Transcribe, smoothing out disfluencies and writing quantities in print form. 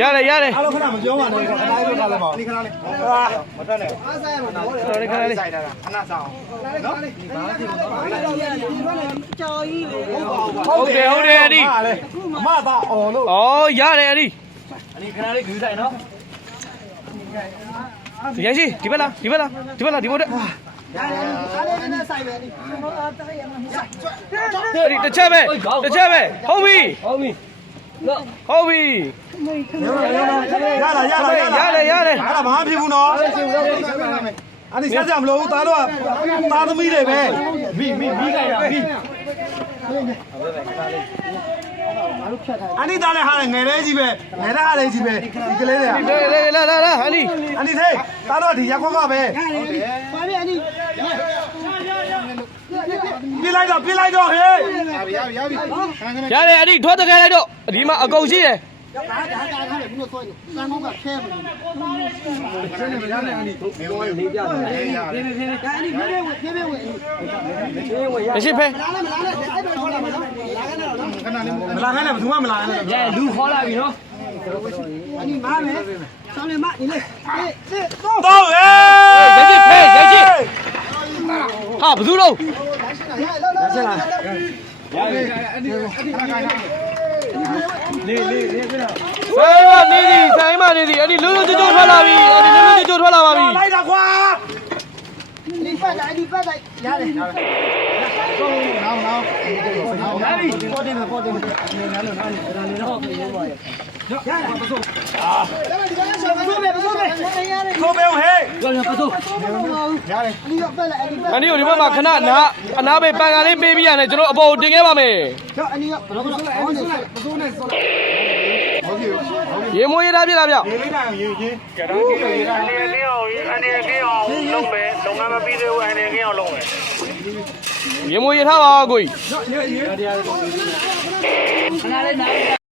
ရတယ်ရတယ် အားလုံးခဏမပြောပါနဲ့ခဏလေးခါလည်းပေါ့ဒီခဏလေးမထွက်နဲ့အားဆိုင်ရမှာတော့ခဏလေးဆိုင်တာခဏဆောင်နော်ဟုတ်တယ်ဟုတ်တယ်အဒီ အမသာအော်လို့ ဩရတယ်အဒီ ခဏလေးဂူးဆိုင်နော် ရရှိဒီဘက်လားဒီဘက်လားဒီဘက်လားဒီဘက်တဲ့ဒီတစ်ချက်ပဲတစ်ချက်ပဲဟုတ်ပြီဟုတ်ပြီဟုတ်ပြီ ရတယ်အဲ့ဒါဘာဖြစ်ဘူးနော်အဲ့ဒီဆက်ကြမလို့သားတော့သားသမီးတွေပဲမိကြရမိအနိသားလည်းဟာငယ်လေးကြီးပဲငယ်တဲ့ဟာလေးကြီးပဲဒီကလေးတွေက လာအဒီ အနိသေးသားတော့ဒီရက်ခွက်ကပဲပြလိုက်တော့ဟေး ရတယ်အဒီထွက်တခဲလိုက်တော့ဒီမှာအကုန်ရှိတယ်ရှိဖဲ မလာခိုင်းနဲ့ဘယ်သူမှမလာခိုင်းနဲ့ လူခေါ်လာပြီနော် တော့ဟေး ရရှိဖဲရရှိဟာဘယ်သူတော့ ဆိုင်မနေသည်အဲ့ဒီလူကျွတ်ထွက်လာပြီအဲ့ဒီလူကျွတ်ထွက်လာပါပြီ လိုက်တာကွာ ခိုးပဲဟေး အနီကိုဒီဘက်မှာခဏအနာပဲပန်ကလေးပေးပြီးရတယ်ကျွန်တော်အပေါ်တင်ခဲ့ပါမယ်ရေမွေးရတာပြလားဗျ ရေးလိုက်တာရေး အနေကင်းအောင်လုပ်မယ်လုပ်ငန်းမပြီးသေးဘူးအနေကင်းအောင်လုပ်မယ် ရေမွေးရထားပါကိုကြီး ခဏလေးနား